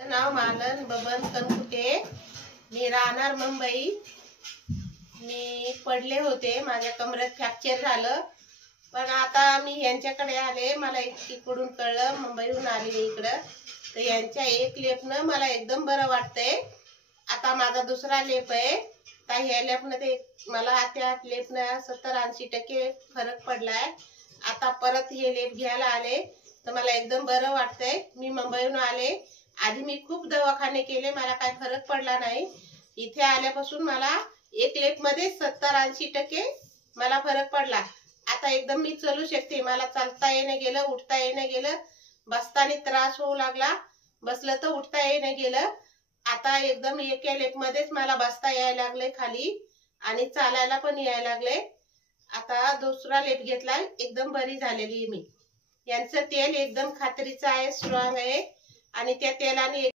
नाव मालन बबन कनकुटे। मी राहणार मुंबई। मी पडले होते, माझ्या कमरेत फ्रॅक्चर झालं, पण आता मी यांच्याकडे आले। मला इकडून कळलं, मुंबईहून आले मी इकडं, तर यांच्या एक लेपनं मला एकदम बरं वाटतंय। आता माझा दुसरा लेप आहे, तर ह्या लेपनं ते मला त्या लेपनं 70-80% फरक पडलाय। आता परत हे लेप घ्यायला आले तर मला एकदम बरं वाटतंय। मी मुंबईहून आले, आधी मी खूप दवाखाने केले, मला काही फरक पडला नाही। इथे आल्यापासून मला एक लेप मध्ये 70-80% मला फरक पडला। आता एकदम मी चालू शकते, मला चालता येणं गेलं, उठता येणं गेलं, बसताना त्रास होऊ लागला, बसलं तर उठता येणं गेलं। आता एकदम एका लेप मध्येच मला बसता यायला लागले खाली आणि चालायला पण यायला लागले। आता दुसरा लेप घेतला, एकदम बरी झालेली मी। यांचं तेल एकदम खात्रीचं आहे, स्ट्रॉंग आहे आणि त्या तेलाने